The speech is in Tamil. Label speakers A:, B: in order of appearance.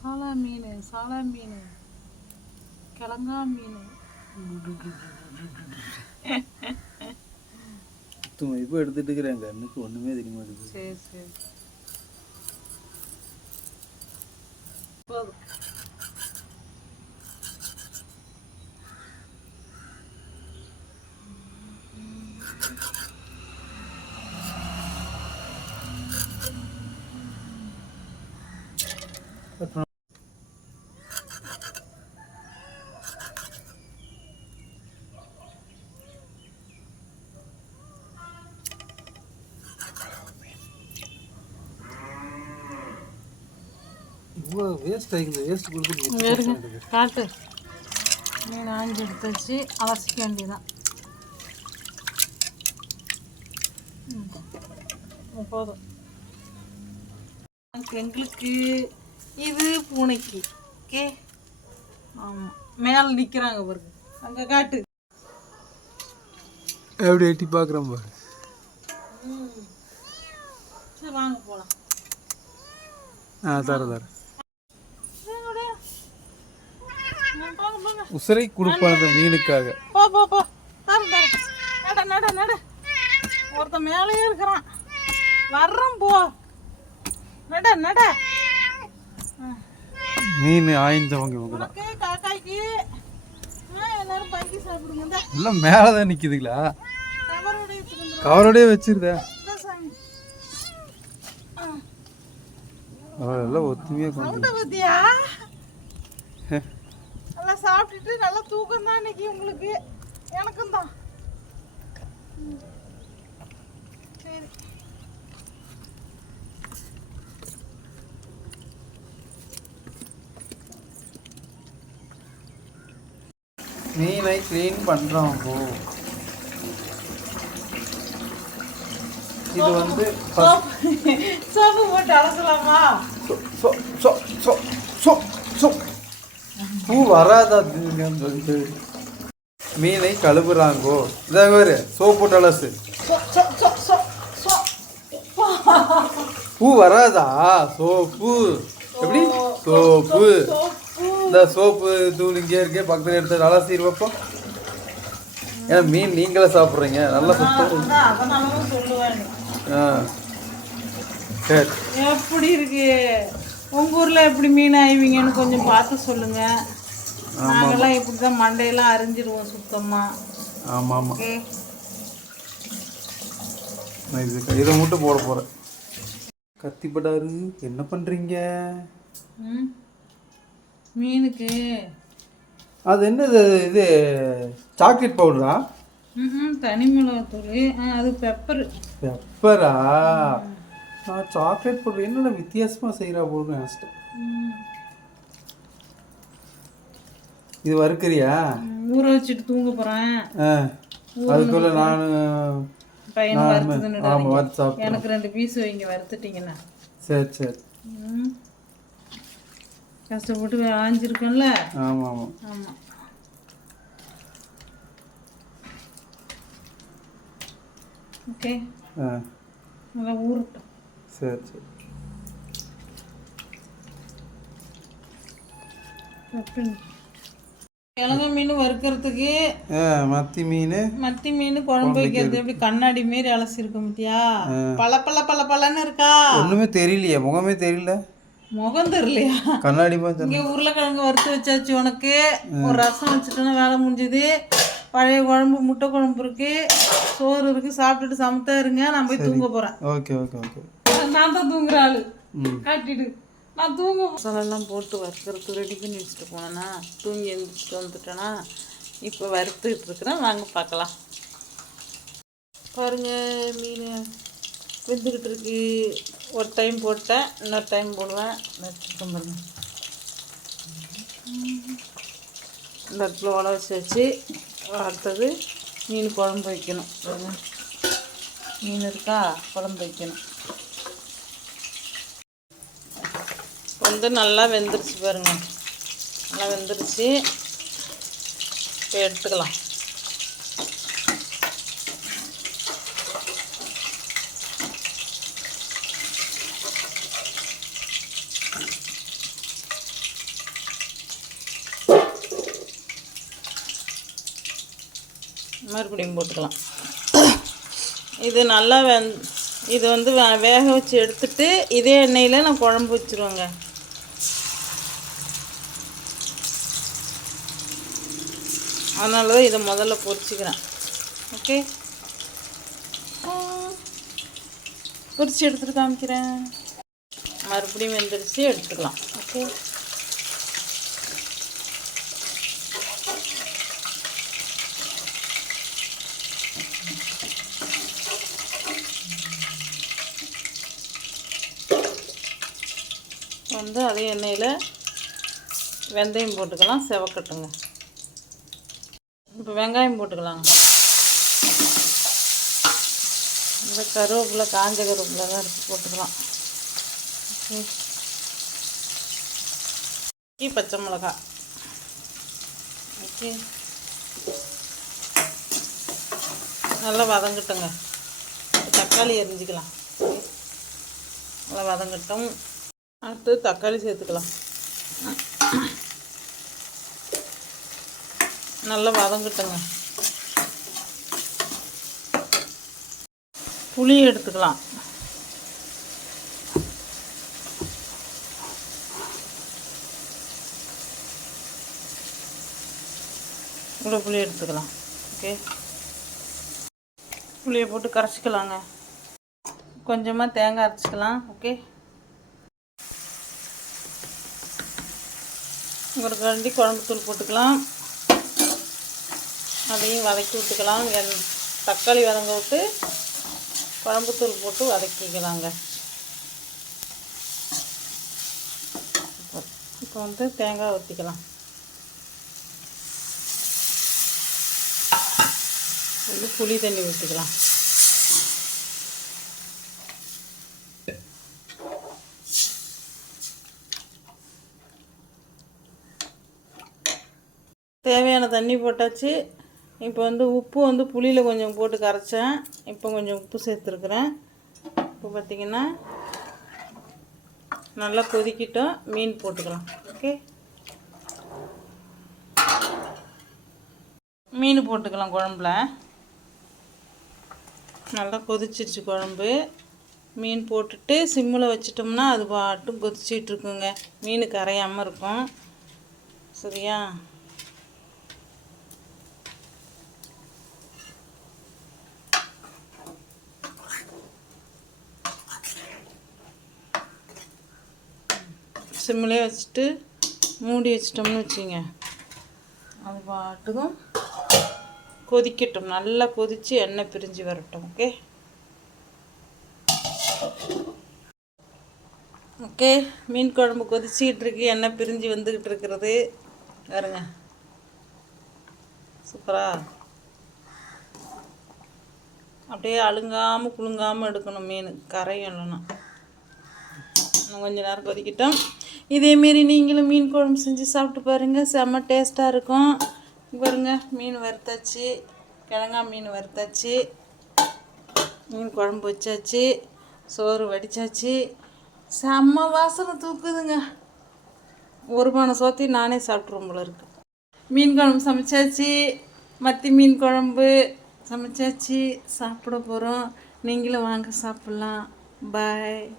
A: சாலா மீன் சாலா மீன். கிழங்கா மீன்.
B: சுத்தம் இப்போ எடுத்துட்டு இருக்கிறேன் கண்ணுக்கு ஒன்றுமே தெரிய மாட்டேங்குது.
A: சரி சரி. போதும்.
B: இவ்வளோ வேஸ்ட் ஆகிக்குது வேஸ்ட் கொடுத்து
A: காட்டு. மீன் ஆஞ்சி எடுத்து வச்சு அலசிக்க வேண்டியதான். போதும். எங்களுக்கு இது பூனைக்கு. ஓகே? ஆமாம் மேலே நிற்கிறாங்க பாருங்க. அங்கே காட்டு.
B: எப்படி எட்டி பார்க்குறேன் பாரு.
A: சரி வாங்க போகலாம்
B: ஆ தர தர உசுரை கொடுப்பானது மீனுக்காக.
A: போ போ போ. நட நட நட. ஒருத்தன் மேலேயே இருக்கிறான். வர்றோம் போ. நட நட.
B: மீன் ஆயிஞ்சவங்க இவங்க
A: காக்காய்க்கு. எல்லாரும் பங்கி சாப்பிடுங்க.
B: எல்லாம் மேலே தான் நிற்கிதுங்களா
A: கவரோட வச்சுருந்து
B: கவரோடய வச்சிருதே எல்லாம் ஒத்துமையாக கொண்டு
A: நல்லா சாப்பிட்டுட்டு நல்லா தூக்கம் தான் இன்னைக்கு உங்களுக்கு. எனக்கும் தான். சரி.
B: மீனை க்ளீன் பண்ணுறோம் போ. இது வந்து
A: சோப்பு போட்டு அலசலாமா?
B: சொ- சொ- சொ- சொ- பூ வராதா வந்து மீனை கழுவுறாங்கோ. இதை வேறு சோப்பு டலசு. பூ வராதா? சோப்பு. எப்படி? சோப்பு. இந்த சோப்பு தூள் இங்கே இருக்கே பக்கத்தில் எடுத்து அலசி வைப்போம். ஏன்னா மீன் நீங்களே சாப்பிட்றீங்க நல்லா சுத்தம். ஆ. சரி.
A: எப்படி இருக்கு? உங்க ஊர்ல எப்படி மீன் ஆய்வீங்கன்னு கொஞ்சம் பார்த்து சொல்லுங்க. நாங்கெல்லாம் இப்படி தான் மண்டையெல்லாம் அரிஞ்சிருவோம் சுத்தமா.
B: ஆமாம். ஆமாம் நான் இது இதை மட்டும் போட போகிறேன் கத்திப்படாரு என்ன பண்ணுறீங்க
A: மீனுக்கு.
B: அது என்னது? இது சாக்லேட் பவுடரா
A: தனி மிளகாத்தூள். அது பெப்பரு
B: பெப்பரா சாக்லேட் பவுடர் என்னடா வித்தியாசமாக செய்கிறா நினச்சிட்டேன். இது வறுக்கிறியா?
A: ஊற வச்சுட்டு தூங்க போகிறேன்
B: அதுக்குள்ள நான்
A: பையன் வறுத்துதுன்னு எனக்கு ரெண்டு பீஸ் வைங்க வறுத்துட்டீங்கண்ணா
B: சரி சரி.
A: கஷ்டப்பட்டு ஆஞ்சிருக்கோம்ல
B: ஆமாம் ஆமாம்
A: ஆமாம் ஓகே.
B: ஆ.
A: நல்லா ஊறட்டும்.
B: சரி சரி.
A: கிழங்கு மீன் வறுக்கிறதுக்கு
B: மத்தி மீன்.
A: மத்தி மீன் குழம்பு வைக்கிறது. எப்படி கண்ணாடி மாரி அலசிருக்க முட்டியா பல பல பல பலன்னு இருக்கா?
B: ஒன்றுமே தெரியலையே. முகமே தெரியல.
A: முகம் தெரியலையா?
B: கண்ணாடி
A: இங்கே உருளைக்கிழங்கு வறுத்து வச்சாச்சு உனக்கு. ஒரு ரசம் வச்சுட்டோன்னா வேலை முடிஞ்சுது. பழைய குழம்பு முட்டை குழம்பு இருக்கு. சோறு இருக்கு. சாப்பிட்டுட்டு சமத்தா இருங்க. நான் போய் தூங்க போறேன்.
B: Okay okay okay.
A: நான் தான் தூங்குற ஆளு. காட்டிடு. நான் தூங்க மசாலாலாம் போட்டு வறுக்கிறதுக்கு ரெடி பண்ணி வச்சுட்டு போனேன்னா தூங்கி எழுந்திரிச்சிட்டு வந்துட்டேன்னா இப்போ வறுத்துட்டு இருக்கிறேன். வாங்க பார்க்கலாம் பாருங்க மீன் வெந்துக்கிட்டு இருக்கு. ஒரு டைம் போட்டேன் இன்னொரு டைம் போடுவேன். வச்சுருக்கேன் பாருங்க. இந்த இடத்துல உழ வச்சு வச்சு அடுத்தது மீன் குழம்பு வைக்கணும். மீன் இருக்கா? குழம்பு வைக்கணும். வந்து நல்லா வெந்துருச்சு பாருங்க. நல்லா வெந்துருச்சு. இப்போ எடுத்துக்கலாம். மறுபடியும் போட்டுக்கலாம். இது நல்லா வெந் இது வந்து வேக வச்சு எடுத்துட்டு இதே எண்ணெயில் நான் குழம்பு வச்சுருவேங்க. அதனால தான் இதை முதல்ல பொறிச்சிக்கிறேன் ஓகே பொறிச்சு எடுத்துகிட்டு காமிக்கிறேன். மறுபடியும் வெந்துருச்சு எடுத்துக்கலாம். ஓகே வந்து அதே எண்ணெயில் வெந்தயம் போட்டுக்கலாம் செவக்கட்டுங்க. இப்போ வெங்காயம் போட்டுக்கலாங்க. இந்த கருவேப்பில காஞ்ச கருவேப்பில தான் எடுத்து போட்டுக்கலாம். ஓகே பச்சை மிளகா. ஓகே. நல்லா வதங்கட்டுங்க. தக்காளி எரிஞ்சிக்கலாம். நல்லா வதங்கட்டும். அடுத்து தக்காளி சேர்த்துக்கலாம். நல்லா வதங்கட்டுங்க புளி எடுத்துக்கலாம். இவ்வளோ புளி எடுத்துக்கலாம். ஓகே புளியை போட்டு கரைச்சிக்கலாங்க. கொஞ்சமாக தேங்காய் அரைச்சிக்கலாம். ஓகே ஒரு கண்டி குழம்புத்தூள் போட்டுக்கலாம். அதையும் வதக்கி விட்டுக்கலாம். என் தக்காளி வதங்க விட்டு குழம்புத்தூள் போட்டு வதக்கிக்கலாங்க. இப்போ வந்து தேங்காய் ஊற்றிக்கலாம் வந்து புளி தண்ணி ஊற்றிக்கலாம் தேவையான தண்ணி போட்டாச்சு. இப்போ வந்து உப்பு வந்து புளியில் கொஞ்சம் போட்டு கரைச்சேன். இப்போ கொஞ்சம் உப்பு சேர்த்துருக்குறேன். இப்போ பார்த்திங்கன்னா நல்லா கொதிக்கிட்டோம் மீன் போட்டுக்கலாம். ஓகே மீன் போட்டுக்கலாம் குழம்புல. நல்லா கொதிச்சிருச்சு குழம்பு. மீன் போட்டுட்டு சிம்மில் வச்சிட்டோம்னா அது பாட்டும் கொதிச்சிட்ருக்குங்க மீன் கரையாமல் இருக்கும். சரியா? சிம்மிலே வச்சுட்டு மூடி வச்சிட்டோம்னு வச்சுங்க அது பாட்டுக்கும் கொதிக்கட்டும். நல்லா கொதித்து எண்ணெய் பிரிஞ்சு வரட்டும். ஓகே? ஓகே. மீன் குழம்பு கொதிச்சிக்கிட்டு இருக்கு. எண்ணெய் பிரிஞ்சு வந்துக்கிட்டு இருக்கிறது. வருங்க சூப்பரா? அப்படியே அழுங்காமல் குலுங்காமல் எடுக்கணும் மீன். கரையும் இல்லைன்னா. இன்னும் கொஞ்சம் நேரம் கொதிக்கிட்டோம். இதேமாரி நீங்களும் மீன் குழம்பு செஞ்சு சாப்பிட்டு பாருங்கள் செம்ம டேஸ்ட்டாக இருக்கும். பாருங்கள் பாருங்க மீன் வறுத்தாச்சு. கிழங்கா மீன் வறுத்தாச்சு. மீன் குழம்பு வச்சாச்சு. சோறு வடித்தாச்சு செம்ம வாசனை தூக்குதுங்க. ஒரு பானை சோத்தி நானே சாப்பிட்ருவோம் போல இருக்கு. மீன் குழம்பு சமைச்சாச்சு. மத்தி மீன் குழம்பு சமைச்சாச்சு. சாப்பிட போகிறோம் நீங்களும் வாங்க சாப்பிட்லாம். பாய்